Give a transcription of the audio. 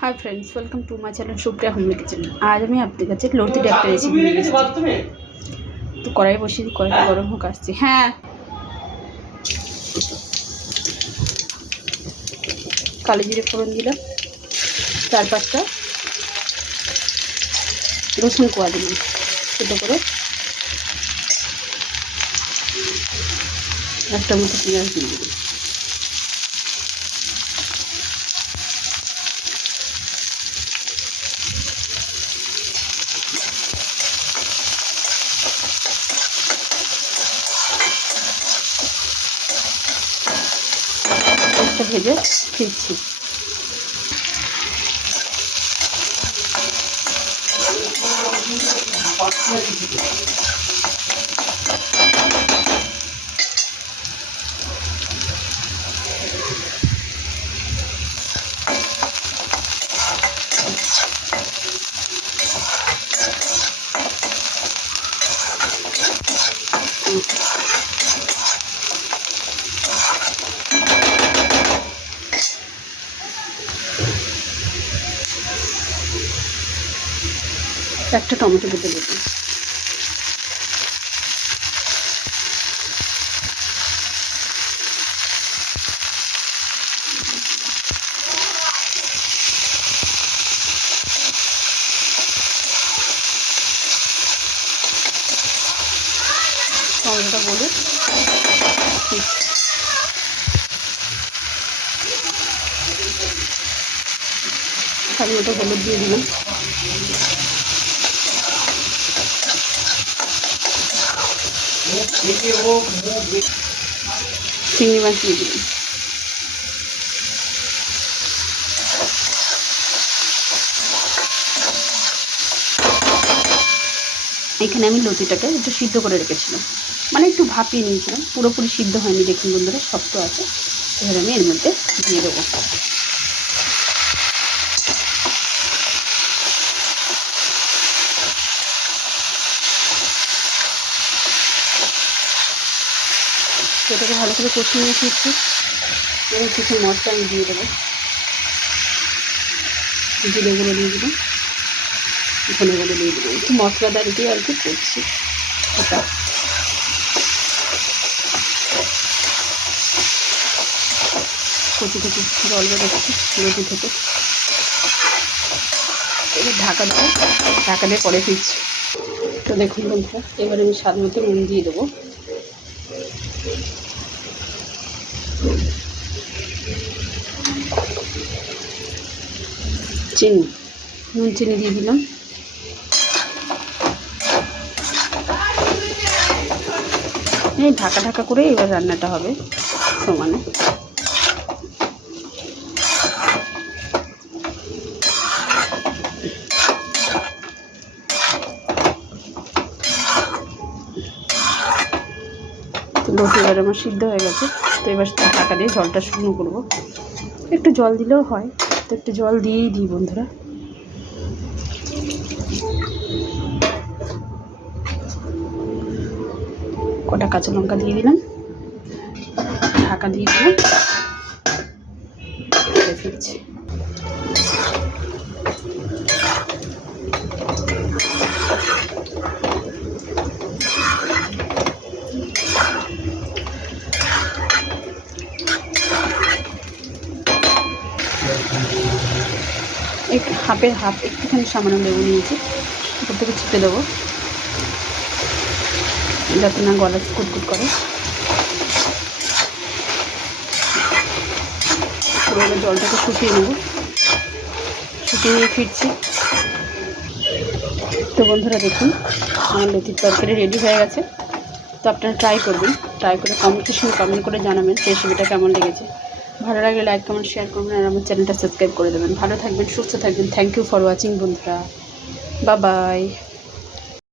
Hi friends, welcome to my channel Supriya homely kitchen. आज मैं आपके কাছে লতির একটা রেসিপি নিয়ে এসেছি। তো কড়াই বসিয়ে কড়াইটা গরম হোক আসছে। হ্যাঁ, কালো জিরে ফোড়ন দিলাম, 4-5টা রসুন কোয়া দিলাম, ছোটো করে একটা মতো পেঁয়াজ দিয়ে দিলাম। ভেজে ফিরছি। একটা টমেটো কেটে দেবো। টমেটোটা বলে স্বাদ মতো হলুদ দিয়ে দিলাম। চিংড়ি মাছ দিয়ে দিলাম। এখানে আমি লতিটাকে একটু সিদ্ধ করে রেখেছিলাম, মানে একটু ভাপিয়ে নিয়েছিলাম, পুরোপুরি সিদ্ধ হয়নি। দেখুন বন্ধুরা, শক্ত আছে। এবার আমি এর মধ্যে দিয়ে দেবো। এটাকে ভালো করে কষিয়ে নিয়ে ফিরছি। এবার কিছু মশলা আমি দিয়ে দেবো। জিরে গুঁড়ো দিয়ে দেবো, ধনে গুঁড়ো দিয়ে দেবো। একটু মশলাদার দিয়ে আর কি করছি ওটা। কচি কচি জল বেরোচ্ছে লতি থেকে। এবার ঢাকা দিয়ে পরে ফিরছি। তো দেখুন বন্ধুরা, এবার আমি স্বাদ মতো নুন দিয়ে দেবো। নুন চিনি দিয়ে দিলাম। এই ঢাকা করে এবার রান্নাটা হবে সমানে। লতি এবার আমার সিদ্ধ হয়ে গেছে। তো এবার ঢাকা দিয়ে জলটা শুকনো করবো। একটু জল দিলেও হয়, তো একটু জল দিয়েই দিই বন্ধুরা। কটা কাঁচা লঙ্কা দিয়ে দিলাম, ঢাকা দিয়ে দিলাম। ফিরছি। হাফের হাফ একটুখানি সামান্য লেবু নিয়েছি, উপর থেকে ছিটে দেবো যাতে না গলা কুটকুট করে। পুরো জলটাকে শুকিয়ে নেব, শুকিয়ে নিয়ে ফিরছি। তো বন্ধুরা দেখুন, আমার লতির তরকারি রেডি হয়ে গেছে। তো আপনারা ট্রাই করবেন, ট্রাই করে কমেন্ট করে জানাবেন রেসিপিটা কেমন লেগেছে। ভালো লাগলে লাইক কমেন্ট শেয়ার করবেন, আর আমার চ্যানেলটা সাবস্ক্রাইব করে দেবেন। ভালো থাকবেন, সুস্থ থাকবেন। থ্যাংক ইউ ফর ওয়াচিং বন্ধুরা। Bye bye.